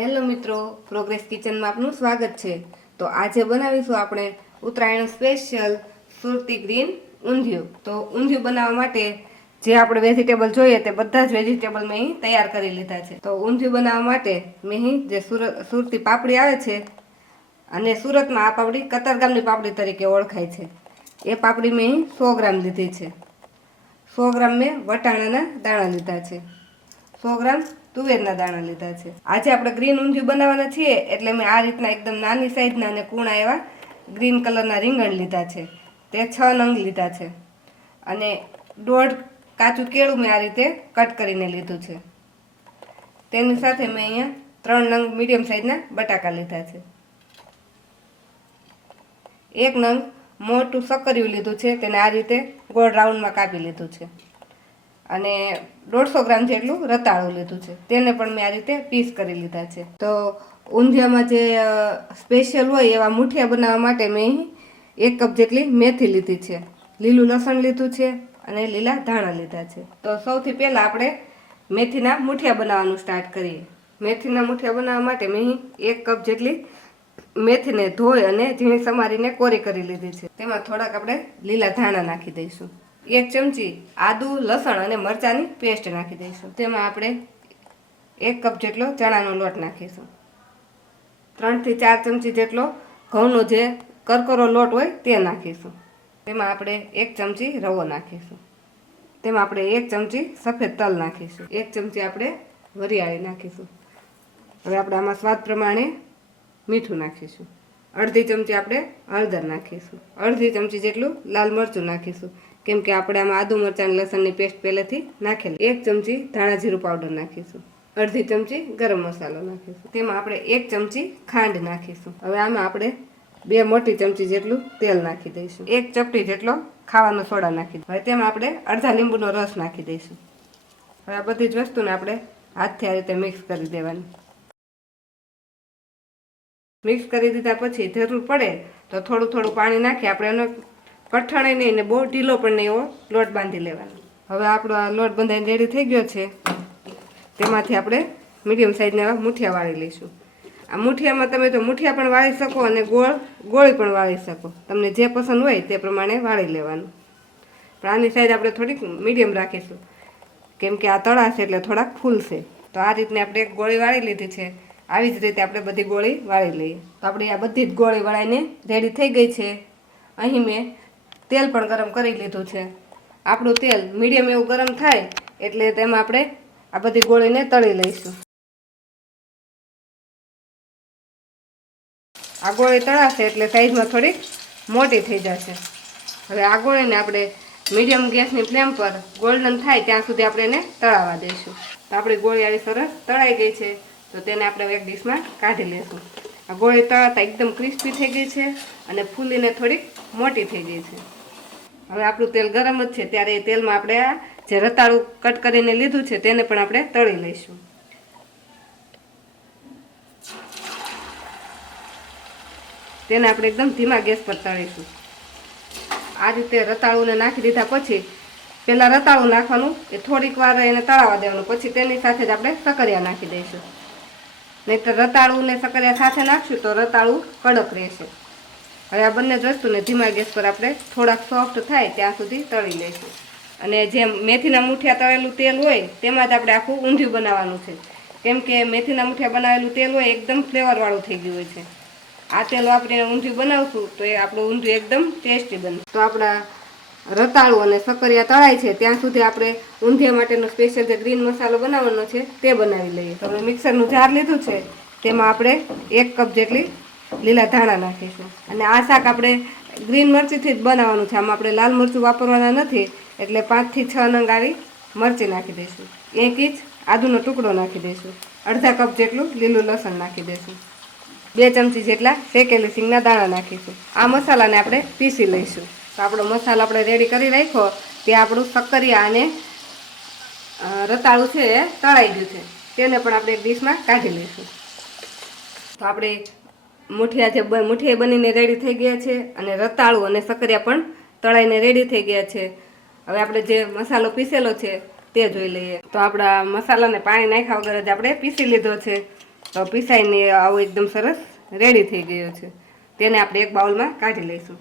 Hello મિત્રો progress કિચનમાં આપનું સ્વાગત છે. તો આજે બનાવીશું આપણે ઉત્તરાયણ સ્પેશિયલ સુરતી ગ્રીન ઊંધિયું. તો ઊંધિયું બનાવવા માટે જે આપણે વેજીટેબલ જોઈએ તે બધા જ વેજીટેબલ મેં અહીં તૈયાર કરી લીધા છે. તો ઊંધિયું બનાવવા માટે મેં અહીં જે સુરત સુરતી પાપડી આવે છે અને સુરતમાં આ પાપડી કતારગામની પાપડી તરીકે ઓળખાય છે. એ પાપડી મેં અહીં સો ગ્રામ લીધી છે. સો ગ્રામ મેં વટાણાના દાણા લીધા છે. સો ગ્રામ તુવેરના દાણા લીધા છે. આજે આપણે ગ્રીન ઊંધિયું બનાવવાના છીએ એટલે મેં આ રીતના એકદમ નાની સાઈઝના અને કૂણા એવા ગ્રીન કલરના રીંગણ લીધા છે. તે છ નંગ લીધા છે. અને દોઢ કાચું કેળું મેં આ રીતે કટ કરીને લીધું છે. તેની સાથે મેં અહીંયા ત્રણ નંગ મીડિયમ સાઈઝના બટાકા લીધા છે. એક નંગ મોટું સક્કરિયું લીધું છે. તેને આ રીતે ગોળ રાઉન્ડમાં કાપી લીધું છે. અને દોઢસો ગ્રામ જેટલું રતાળું લીધું છે. તેને પણ મેં આ રીતે પીસ કરી લીધા છે. તો ઊંધિયામાં જે સ્પેશિયલ હોય એવા મુઠિયા બનાવવા માટે મેં એક કપ જેટલી મેથી લીધી છે. લીલું લસણ લીધું છે અને લીલા ધાણા લીધા છે. તો સૌથી પહેલાં આપણે મેથીના મુઠિયા બનાવવાનું સ્ટાર્ટ કરીએ. મેથીના મુઠિયા બનાવવા માટે મેં એક કપ જેટલી મેથીને ધોઈ અને ઝીણી સમારીને કોરી કરી લીધી છે. તેમાં થોડાક આપણે લીલા ધાણા નાખી દઈશું. એક ચમચી આદુ, લસણ અને મરચાંની પેસ્ટ નાખી દઈશું. તેમાં આપણે એક કપ જેટલો ચણાનો લોટ નાખીશું. ત્રણથી ચાર ચમચી જેટલો ઘઉંનો જે કરકરો લોટ હોય તે નાખીશું. તેમાં આપણે એક ચમચી રવો નાખીશું. તેમાં આપણે એક ચમચી સફેદ તલ નાખીશું. એક ચમચી આપણે વરિયાળી નાખીશું. હવે આપણે આમાં સ્વાદ પ્રમાણે મીઠું નાખીશું. અડધી ચમચી આપણે હળદર નાખીશું. અડધી ચમચી જેટલું લાલ મરચું નાખીશું. કેમ કે આપણે આમાં આદુ મરચાં લસણની પેસ્ટ પહેલેથી નાખેલી. એક ચમચી ધાણા જીરું પાવડર નાખીશું. અડધી ચમચી ગરમ મસાલો નાખીશું. તેમાં આપણે એક ચમચી ખાંડ નાખીશું. હવે આમાં આપણે બે મોટી ચમચી જેટલું તેલ નાખી દઈશું. એક ચપટી જેટલો ખાવાનો સોડા નાખી હવે તેમાં આપણે અડધા લીંબુનો રસ નાખી દઈશું. હવે આ બધી જ વસ્તુને આપણે હાથથી આ રીતે મિક્સ કરી દેવાની. મિક્સ કરી દીધા પછી જરૂર પડે તો થોડું થોડું પાણી નાખી આપણે એનો કઠણાઈ નહીં ને બહુ ઢીલો પણ નહીં એવો લોટ બાંધી લેવાનો. હવે આપણો આ લોટ બંધાઈને રેડી થઈ ગયો છે. તેમાંથી આપણે મીડિયમ સાઇઝના મૂઠિયા વાળી લઈશું. આ મૂઠિયામાં તમે તો મૂઠિયા પણ વાળી શકો અને ગોળ, ગોળી પણ વાળી શકો. તમને જે પસંદ હોય તે પ્રમાણે વાળી લેવાનું. પણ આની સાઈઝ આપણે થોડીક મીડિયમ રાખીશું. કેમ કે આ તળાશે એટલે થોડાક ફૂલશે તો આ રીતને આપણે ગોળી વાળી લીધી છે. આવી જ રીતે આપણે બધી ગોળી વાળી લઈએ. તો આપણે આ બધી જ ગોળી વળાઈને રેડી થઈ ગઈ છે. અહીં મેં તેલ પણ ગરમ કરી લીધું છે. આપણું તેલ મીડિયમ એવું ગરમ થાય એટલે તેમાં આપણે આ બધી ગોળીને તળી લઈશું. આ ગોળી તળાશે એટલે સાઈઝમાં થોડીક મોટી થઈ જશે. હવે આ ગોળીને આપણે મીડિયમ ગેસની ફ્લેમ પર ગોલ્ડન થાય ત્યાં સુધી આપણે એને તળાવવા દઈશું. તો આપણી ગોળી આવી સરસ તળાઈ ગઈ છે. તો તેને આપણે એક ડીશમાં કાઢી લઈશું આ ગોળી તળાતા એકદમ ક્રિસ્પી થઈ ગઈ છે અને ફૂલીને થોડીક મોટી થઈ ગઈ છે. હવે આપણું તેલ ગરમ જ છે, ત્યારે એ તેલમાં આપણે જે રતાળું કટ કરીને લીધું છે, તેને પણ આપણે તળી લઈશું. તેને આપણે એકદમ ધીમા ગેસ પર તળીશું. આ રીતે રતાળુંને નાખી દીધા પછી પહેલાં રતાળું નાખવાનું, એ થોડીક વાર એને તળાવવા દેવાનું, પછી તેની સાથે જ આપણે સકરિયા નાખી દઈશું. નહીંતર રતાળું ને સકરિયા સાથે નાખશું તો રતાળું કડક રહેશે. હવે આ બંને વસ્તુને ધીમા ગેસ પર આપણે થોડાક સોફ્ટ થાય ત્યાં સુધી તળી લઈશું. અને જેમ મેથીના મુઠિયા તળેલું તેલ હોય, તેમાં જ આપણે આખું ઊંધિયું બનાવવાનું છે. કેમ કે મેથીના મુઠિયા બનાવેલું તેલ હોય, એકદમ ફ્લેવરવાળું થઈ ગયું હોય છે. આ તેલ વાપરીને ઊંધિયું બનાવશું, તો એ આપણું ઊંધિયું એકદમ ટેસ્ટી બને તો આપણા રતાળું અને સકરિયા તળાય છે, ત્યાં સુધી આપણે ઊંધિયા માટેનો સ્પેશિયલ જે ગ્રીન મસાલો બનાવવાનો છે, તે બનાવી લઈએ. તો મિક્સરનું જાર લીધું છે, તેમાં આપણે એક કપ જેટલી લીલા ધાણા નાખીશું. અને આ શાક આપણે ગ્રીન મરચીથી જ બનાવવાનું છે. આમાં આપણે લાલ મરચું વાપરવાના નથી, એટલે પાંચથી છ નંગ આવી મરચી નાખી દઈશું. એક ઇંચ આદુનો ટુકડો નાખી દઈશું. અડધા કપ જેટલું લીલું લસણ નાખી દઈશું. બે ચમચી જેટલા શેકેલી સિંગના દાણા નાખીશું. આ મસાલાને આપણે પીસી લઈશું. તો આપણો મસાલો આપણે રેડી કરી રાખ્યો ત્યાં આપણું સક્કરિયા અને રતાળું છે એ તળાઈ ગયું છે. તેને પણ આપણે ડીશમાં કાઢી લઈશું. તો આપણે મુઠિયા બ- મુઠિયા બનીને રેડી થઈ ગયા છે અને રતાળું અને સકરિયા પણ તળાઈને રેડી થઈ ગયા છે. હવે આપણે જે મસાલો પીસેલો છે તે જોઈ લઈએ. તો આપણા મસાલાને પાણી નાખ્યા વગર જ આપણે પીસી લીધો છે. તો પીસાઈને આવું એકદમ સરસ રેડી થઈ ગયો છે. તેને આપણે એક બાઉલમાં કાઢી લઈશું.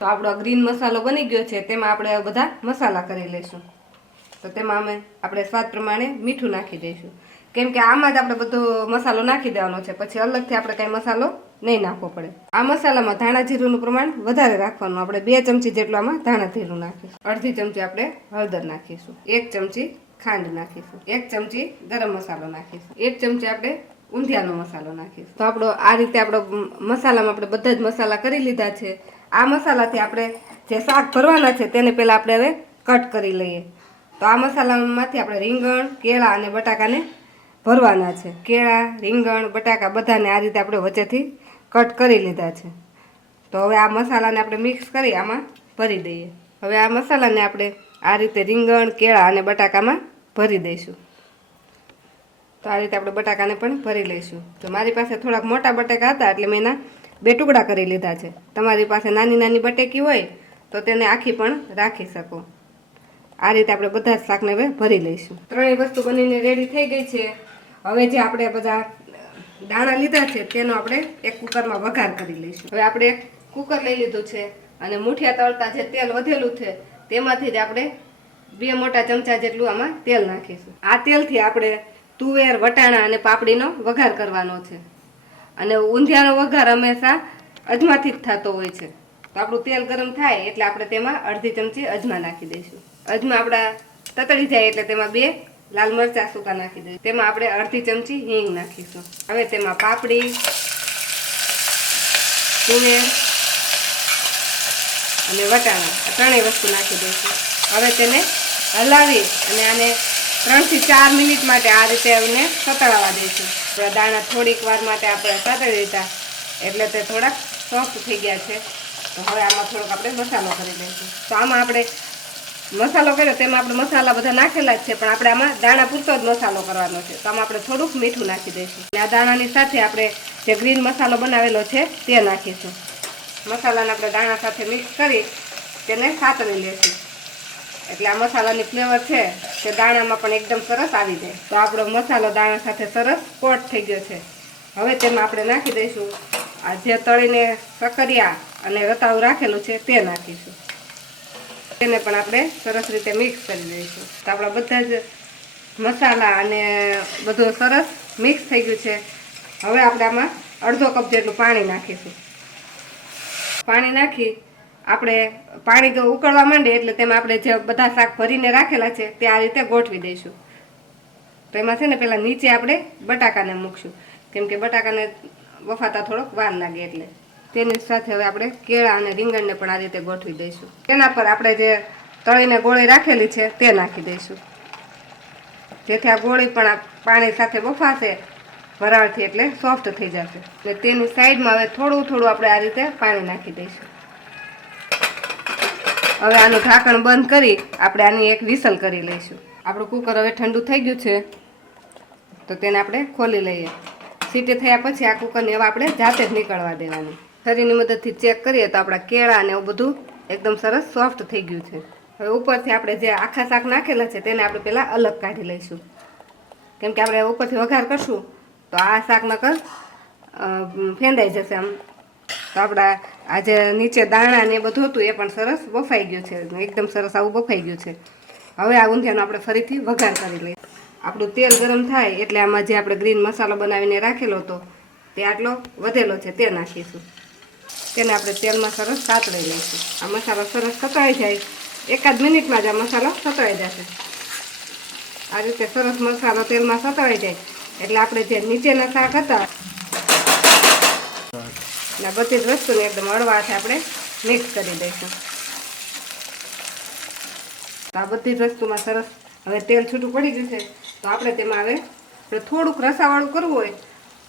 તો આપણો ગ્રીન મસાલો બની ગયો છે, તેમાં આપણે બધા મસાલા કરી લઈશું. તો તેમાં અમે આપણે સ્વાદ પ્રમાણે મીઠું નાખી દઈશું. કેમ કે આમાં જ આપણે બધો મસાલો નાખી દેવાનો છે. પછી અલગથી આપણે કાંઈ મસાલો નહીં નાખવો પડે. આ મસાલામાં ધાણા જીરુંનું પ્રમાણ વધારે રાખવાનું. આપણે બે ચમચી જેટલું આમાં ધાણા જીરું નાખીશું. અડધી ચમચી આપણે હળદર નાખીશું. એક ચમચી ખાંડ નાખીશું. એક ચમચી ગરમ મસાલો નાખીશું. એક ચમચી આપણે ઊંધિયાનો મસાલો નાખીશું. તો આપણો આ રીતે આપણો મસાલામાં આપણે બધા જ મસાલા કરી લીધા છે. આ મસાલાથી આપણે જે શાક ભરવાના છે તેને પહેલાં આપણે હવે કટ કરી લઈએ. તો આ મસાલામાંથી આપણે રીંગણ, કેળા અને બટાકાને ભરવાના છે. કેળા, રીંગણ, બટાકા બધાને આ રીતે આપણે વચ્ચેથી કટ કરી લીધા છે. તો હવે આ મસાલાને આપણે મિક્સ કરી આમાં ભરી દઈએ. હવે આ મસાલાને આપણે આ રીતે રીંગણ, કેળા અને બટાકામાં ભરી દઈશું. તો આ રીતે આપણે બટાકાને પણ ભરી લઈશું. તો મારી પાસે થોડાક મોટા બટાકા હતા એટલે મેં એના બે ટુકડા કરી લીધા છે. તમારી પાસે નાની નાની બટેકી હોય તો તેને આખી પણ રાખી શકો. આ રીતે આપણે બધા જ શાકને હવે ભરી લઈશું. ત્રણેય વસ્તુ બનીને રેડી થઈ ગઈ છે. હવે જે આપણે બધા દાણા લીધા છે, તેનો આપણે એક કુકરમાં વઘાર કરી લઈશું. હવે આપણે એક કુકર લઈ લીધું છે અને મુઠિયા તળતા જે તેલ વધેલું છે, તેમાંથી જ આપણે બે મોટા ચમચા જેટલું આમાં તેલ નાખીશું. આ તેલથી આપણે તુવેર, વટાણા અને પાપડીનો વઘાર કરવાનો છે. અને ઊંધિયાનો વઘાર હંમેશા અજમાથી જ થતો હોય છે. તો આપણું તેલ ગરમ થાય એટલે આપણે તેમાં અડધી ચમચી અજમા નાખી દઈશું. અજમા આપણા તતડી જાય એટલે તેમાં બે લાલ મરચાં સૂકા નાખી દઈશું. તેમાં આપણે અડધી ચમચી હિંગ નાખીશું. હવે તેમાં પાપડી, તુવેર અને વટાણા ત્રણેય વસ્તુ નાખી દઈશું. હવે તેને હલાવી અને આને ત્રણથી ચાર મિનિટ માટે આ રીતે એને સતળાવા દઈશું. દાણા થોડીક વાર માટે આપણે સતળી દીધા એટલે તે થોડાક સોફ્ટ થઈ ગયા છે. તો હવે આમાં થોડોક આપણે મસાલો કરી દઈશું. તો આમાં આપણે મસાલો કર્યો તેમાં આપણે મસાલા બધા નાખેલા જ છે, પણ આપણે આમાં દાણા પૂરતો જ મસાલો કરવાનો છે. તો આમાં આપણે થોડુંક મીઠું નાખી દઈશું. અને આ દાણાની સાથે આપણે જે ગ્રીન મસાલો બનાવેલો છે, તે નાખીશું. મસાલાને આપણે દાણા સાથે મિક્સ કરી તેને સાતળી લેશું. એટલે આ મસાલાની ફ્લેવર છે તે દાણામાં પણ એકદમ સરસ આવી જાય. તો આપણો મસાલો દાણા સાથે સરસ કોટ થઈ ગયો છે. હવે તેમાં આપણે નાખી દઈશું. આ જે તળીને સકરિયા અને રતાળું રાખેલું છે, તે નાખીશું. તેને પણ આપણે સરસ રીતે મિક્સ કરી દઈશું તો આપણા બધા જ મસાલા અને બધું સરસ મિક્સ થઈ ગયું છે. હવે આપણે આમાં અડધો કપ જેટલું પાણી નાખીશું. પાણી નાખી આપણે પાણી તો ઉકળવા માંડે એટલે તેમાં આપણે જે બધા શાક ભરીને રાખેલા છે તે આ રીતે ગોઠવી દઈશું. તો એમાં છે ને પહેલાં નીચે આપણે બટાકાને મૂકશું. કેમ કે બટાકાને બફાતા થોડોક વાર લાગે એટલે. તેની સાથે હવે આપણે કેળા અને રીંગણને પણ આ રીતે ગોઠવી દઈશું. તેના પર આપણે જે તળીને ગોળી રાખેલી છે તે નાખી દઈશું. જેથી આ ગોળી પણ પાણી સાથે બફાશે, વરાળથી એટલે સોફ્ટ થઈ જશે. એટલે તેની સાઈડમાં હવે થોડું થોડું આપણે આ રીતે પાણી નાખી દઈશું. હવે આનું ઢાંકણ બંધ કરી આપણે આની એક વિસલ કરી લઈશું. આપણું કુકર હવે ઠંડુ થઈ ગયું છે, તો તેને આપણે ખોલી લઈએ. સીટી થયા પછી આ કુકરને હવે આપણે જાતે જ નીકળવા દેવાનું. છરીની મદદથી ચેક કરીએ તો આપણા કેળા અને એવું બધું એકદમ સરસ સોફ્ટ થઈ ગયું છે. હવે ઉપરથી આપણે જે આખા શાક નાખેલા છે તેને આપણે પહેલાં અલગ કાઢી લઈશું. કેમ કે આપણે ઉપરથી વઘાર કરશું તો આ શાક નકર ફેંદાઈ જશે આમ. તો આપણા આ જે નીચે દાણા ને એ બધું હતું એ પણ સરસ બફાઈ ગયું છે. એકદમ સરસ આવું બફાઈ ગયું છે. હવે આ ઊંધિયાનો આપણે ફરીથી વઘાર કરી લઈએ. આપણું તેલ ગરમ થાય એટલે આમાં જે આપણે ગ્રીન મસાલો બનાવીને રાખેલો હતો તે આટલો વધેલો છે તે નાખીશું. તેને આપણે તેલમાં સરસ સાતળી લઈશું. આ મસાલો સરસ સતળાઈ જાય. એકાદ મિનિટમાં જ આ મસાલો સતળાઈ જશે. આ રીતે સરસ મસાલો તેલમાં સતળાઈ જાય. એટલે આપણે જે નીચેના શાક હતા અને બધી જ વસ્તુને એકદમ હળવાથી આપણે મિક્સ કરી દઈશું. આ બધી જ વસ્તુમાં સરસ હવે તેલ છૂટું પડી જશે. તો આપણે તેમાં હવે થોડુંક રસાવાળું કરવું હોય,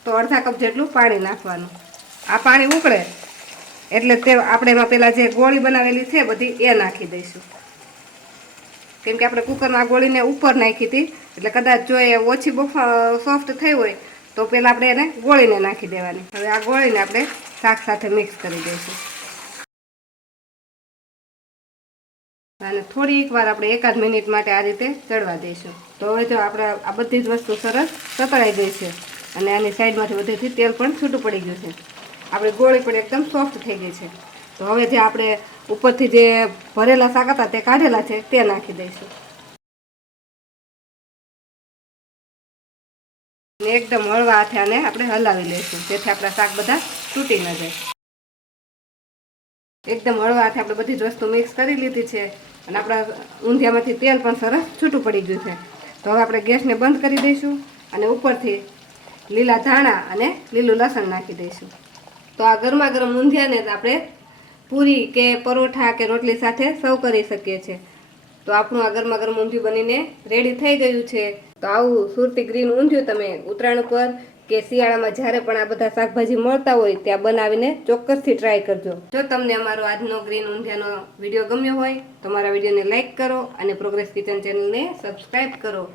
તો અડધા કપ જેટલું પાણી નાખવાનું. આ પાણી ઉકળે. એટલે તે આપણે એમાં પહેલાં જે ગોળી બનાવેલી છે બધી એ નાખી દઈશું. કેમ કે આપણે કુકરમાં આ ગોળીને ઉપર નાખી હતી, એટલે કદાચ જો એ ઓછી બફા સોફ્ટ થઈ હોય, તો પહેલાં આપણે એને ગોળીને નાખી દેવાની. હવે આ ગોળીને આપણે શાક સાથે મિક્સ કરી દઈશું. અને થોડીક વાર આપણે એકાદ મિનિટ માટે આ રીતે ચડવા દઈશું. તો હવે જો આપણે આ બધી જ વસ્તુ સરસ સતળાઈ ગઈ છે. અને આની સાઈડમાંથી બધેથી તેલ પણ છૂટું પડી ગયું છે. આપણી ગોળી પણ એકદમ સોફ્ટ થઈ ગઈ છે. તો હવે જે આપણે ઉપરથી જે ભરેલા શાક હતા તે કાઢેલા છે તે નાખી દઈશું. એકદમ હળવા હાથે આને આપણે હલાવી લઈશું. જેથી આપણા શાક બધા તૂટી ન જાય. એકદમ હળવા હાથે આપણે બધી જ વસ્તુ મિક્સ કરી લીધી છે અને આપણા ઊંધિયામાંથી તેલ પણ સરસ છૂટું પડી ગયું છે. તો હવે આપણે ગેસને બંધ કરી દઈશું અને ઉપરથી લીલા ધાણા અને લીલું લસણ નાખી દઈશું. તો આ ગરમા ગરમ ઊંધિયાને જ આપણે પૂરી કે પરોઠા કે રોટલી સાથે સર્વ કરી શકીએ છીએ. તો આપણું આ ગરમા ગરમ ઊંધિયું બનીને રેડી થઈ ગયું છે. તો આવું સુરતી ગ્રીન ઊંધિયું તમે ઉત્તરાયણ પર કે શિયાળામાં જ્યારે પણ આ બધા શાકભાજી મળતા હોય ત્યાં બનાવીને ચોક્કસથી ટ્રાય કરજો. જો તમને અમારો આજનો ગ્રીન ઊંધિયાનો વીડિયો ગમ્યો હોય તો મારા વિડીયોને લાઇક કરો અને પ્રોગ્રેસ કિચન ચેનલને સબસ્ક્રાઈબ કરો.